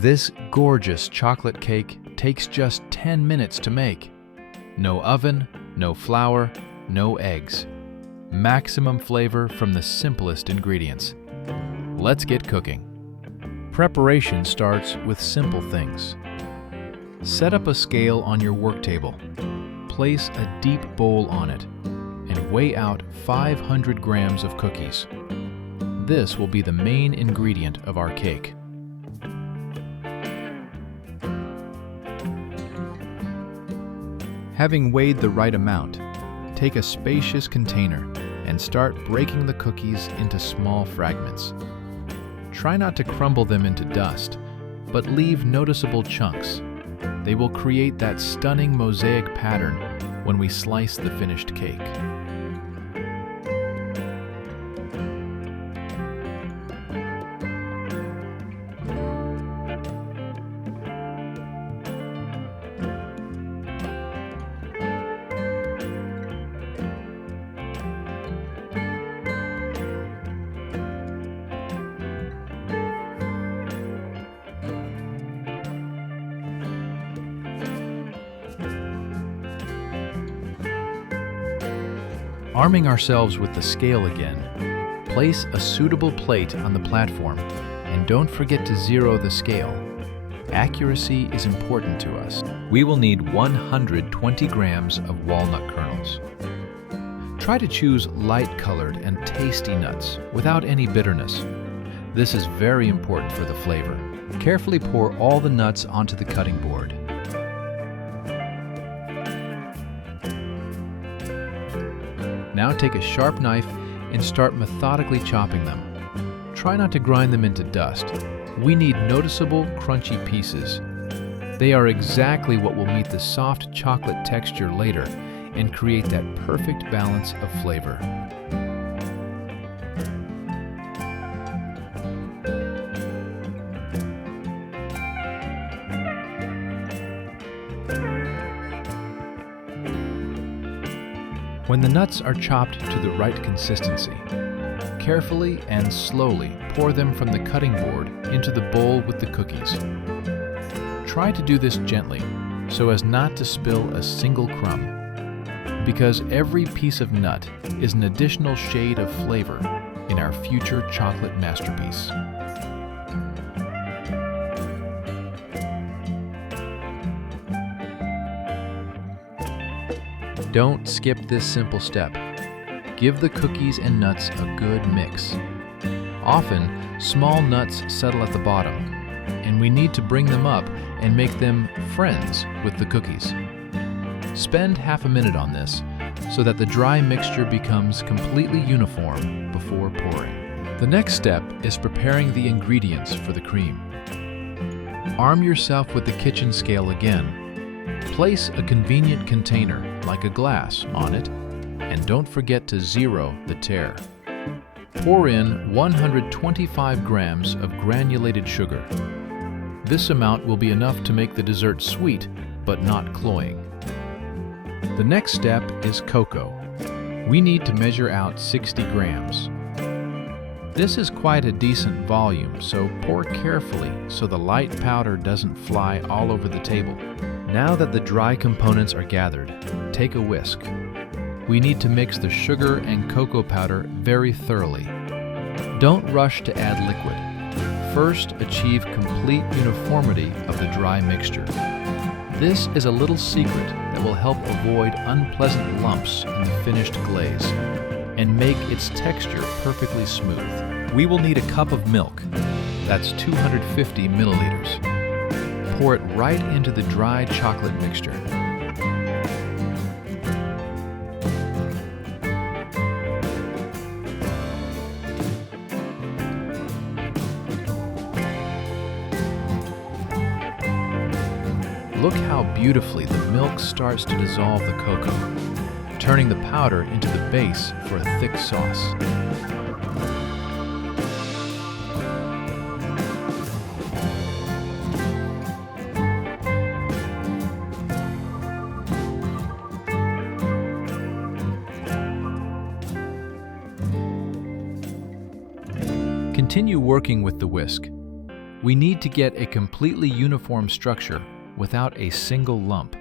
This gorgeous chocolate cake takes just 10 minutes to make. No oven, no flour, no eggs. Maximum flavor from the simplest ingredients. Let's get cooking. Preparation starts with simple things. Set up a scale on your work table. Place a deep bowl on it and weigh out 500 grams of cookies. This will be the main ingredient of our cake. Having weighed the right amount, take a spacious container and start breaking the cookies into small fragments. Try not to crumble them into dust, but leave noticeable chunks. They will create that stunning mosaic pattern when we slice the finished cake. Arming ourselves with the scale again, place a suitable plate on the platform and don't forget to zero the scale. Accuracy is important to us. We will need 120 grams of walnut kernels. Try to choose light-colored and tasty nuts without any bitterness. This is very important for the flavor. Carefully pour all the nuts onto the cutting board. Now take a sharp knife and start methodically chopping them. Try not to grind them into dust. We need noticeable, crunchy pieces. They are exactly what will meet the soft chocolate texture later and create that perfect balance of flavor. When the nuts are chopped to the right consistency, carefully and slowly pour them from the cutting board into the bowl with the cookies. Try to do this gently so as not to spill a single crumb, because every piece of nut is an additional shade of flavor in our future chocolate masterpiece. Don't skip this simple step. Give the cookies and nuts a good mix. Often, small nuts settle at the bottom, and we need to bring them up and make them friends with the cookies. Spend half a minute on this so that the dry mixture becomes completely uniform before pouring. The next step is preparing the ingredients for the cream. Arm yourself with the kitchen scale again. Place a convenient container, like a glass, on it, and don't forget to zero the tare. Pour in 125 grams of granulated sugar. This amount will be enough to make the dessert sweet, but not cloying. The next step is cocoa. We need to measure out 60 grams. This is quite a decent volume, so pour carefully so the light powder doesn't fly all over the table. Now that the dry components are gathered, take a whisk. We need to mix the sugar and cocoa powder very thoroughly. Don't rush to add liquid. First, achieve complete uniformity of the dry mixture. This is a little secret that will help avoid unpleasant lumps in the finished glaze and make its texture perfectly smooth. We will need a cup of milk. That's 250 milliliters. Pour it right into the dry chocolate mixture. Look how beautifully the milk starts to dissolve the cocoa, turning the powder into the base for a thick sauce. Continue working with the whisk. We need to get a completely uniform structure without a single lump.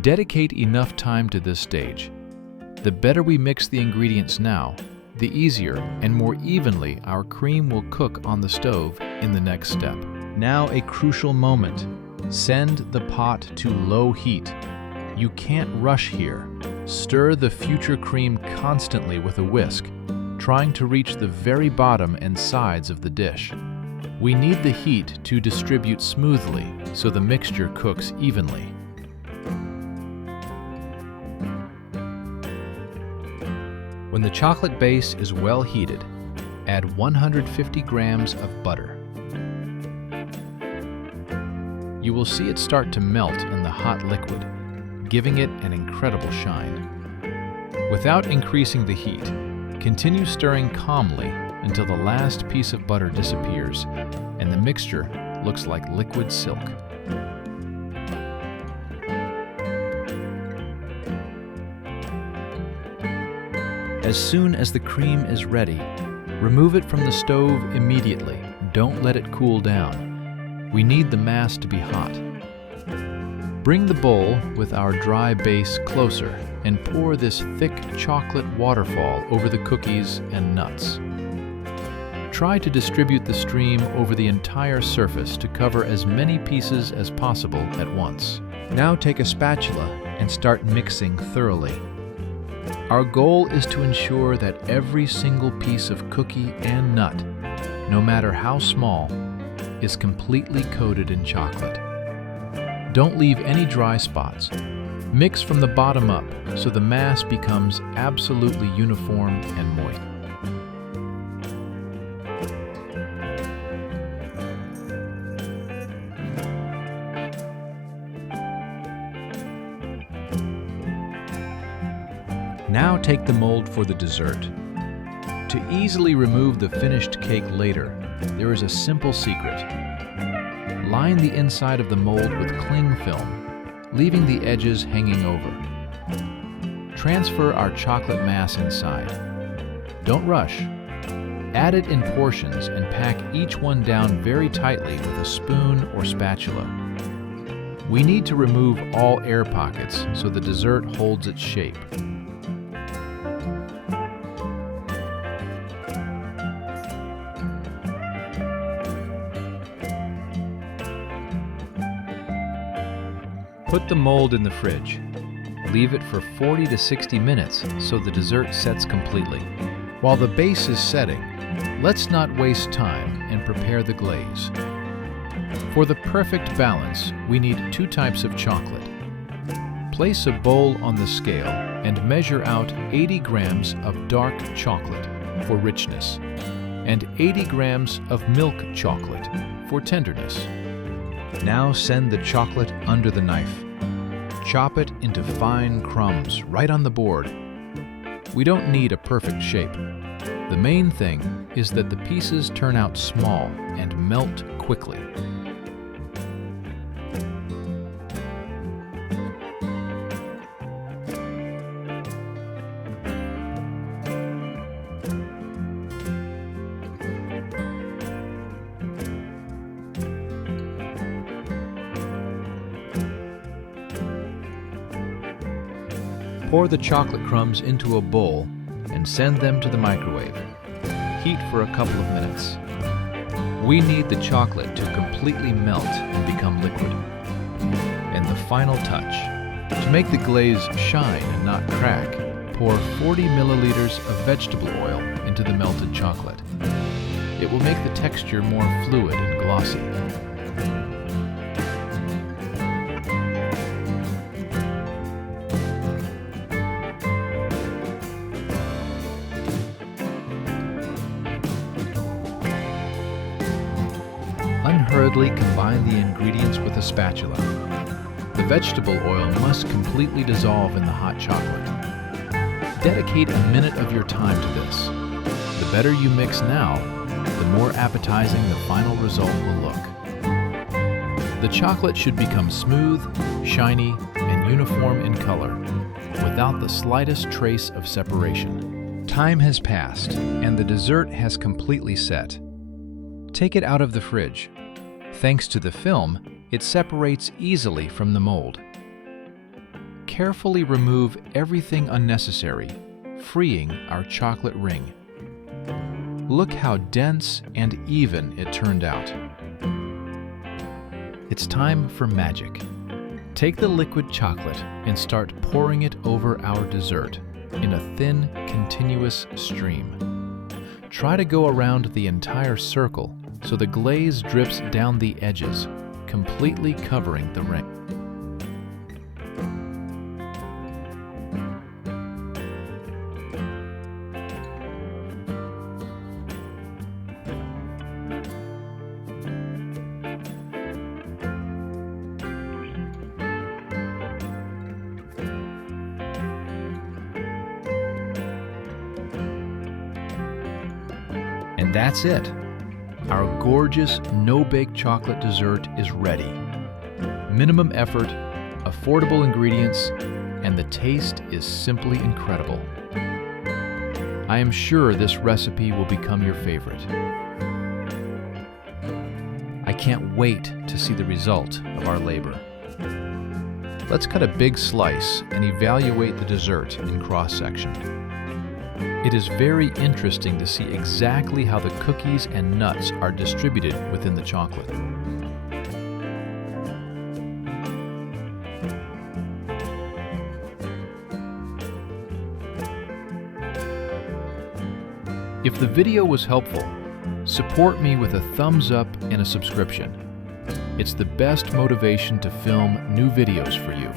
Dedicate enough time to this stage. The better we mix the ingredients now, the easier and more evenly our cream will cook on the stove in the next step. Now a crucial moment. Send the pot to low heat. You can't rush here. Stir the future cream constantly with a whisk, trying to reach the very bottom and sides of the dish. We need the heat to distribute smoothly so the mixture cooks evenly. When the chocolate base is well heated, add 150 grams of butter. You will see it start to melt in the hot liquid, giving it an incredible shine. Without increasing the heat, continue stirring calmly until the last piece of butter disappears and the mixture looks like liquid silk. As soon as the cream is ready, remove it from the stove immediately. Don't let it cool down. We need the mass to be hot. Bring the bowl with our dry base closer and pour this thick chocolate waterfall over the cookies and nuts. Try to distribute the stream over the entire surface to cover as many pieces as possible at once. Now take a spatula and start mixing thoroughly. Our goal is to ensure that every single piece of cookie and nut, no matter how small, is completely coated in chocolate. Don't leave any dry spots. Mix from the bottom up so the mass becomes absolutely uniform and moist. Now take the mold for the dessert. To easily remove the finished cake later, there is a simple secret. Line the inside of the mold with cling film, leaving the edges hanging over. Transfer our chocolate mass inside. Don't rush. Add it in portions and pack each one down very tightly with a spoon or spatula. We need to remove all air pockets so the dessert holds its shape. Put the mold in the fridge. Leave it for 40 to 60 minutes so the dessert sets completely. While the base is setting, let's not waste time and prepare the glaze. For the perfect balance, we need 2 types of chocolate. Place a bowl on the scale and measure out 80 grams of dark chocolate for richness and 80 grams of milk chocolate for tenderness. Now send the chocolate under the knife. Chop it into fine crumbs right on the board. We don't need a perfect shape. The main thing is that the pieces turn out small and melt quickly. Pour the chocolate crumbs into a bowl and send them to the microwave. Heat for a couple of minutes. We need the chocolate to completely melt and become liquid. And the final touch. To make the glaze shine and not crack, pour 40 milliliters of vegetable oil into the melted chocolate. It will make the texture more fluid and glossy. Unhurriedly combine the ingredients with a spatula. The vegetable oil must completely dissolve in the hot chocolate. Dedicate a minute of your time to this. The better you mix now, the more appetizing the final result will look. The chocolate should become smooth, shiny, and uniform in color, without the slightest trace of separation. Time has passed, and the dessert has completely set. Take it out of the fridge. Thanks to the film, it separates easily from the mold. Carefully remove everything unnecessary, freeing our chocolate ring. Look how dense and even it turned out. It's time for magic. Take the liquid chocolate and start pouring it over our dessert in a thin, continuous stream. Try to go around the entire circle so the glaze drips down the edges, completely covering the ring. And that's it. Our gorgeous no-bake chocolate dessert is ready. Minimum effort, affordable ingredients, and the taste is simply incredible. I am sure this recipe will become your favorite. I can't wait to see the result of our labor. Let's cut a big slice and evaluate the dessert in cross-section. It is very interesting to see exactly how the cookies and nuts are distributed within the chocolate. If the video was helpful, support me with a thumbs up and a subscription. It's the best motivation to film new videos for you.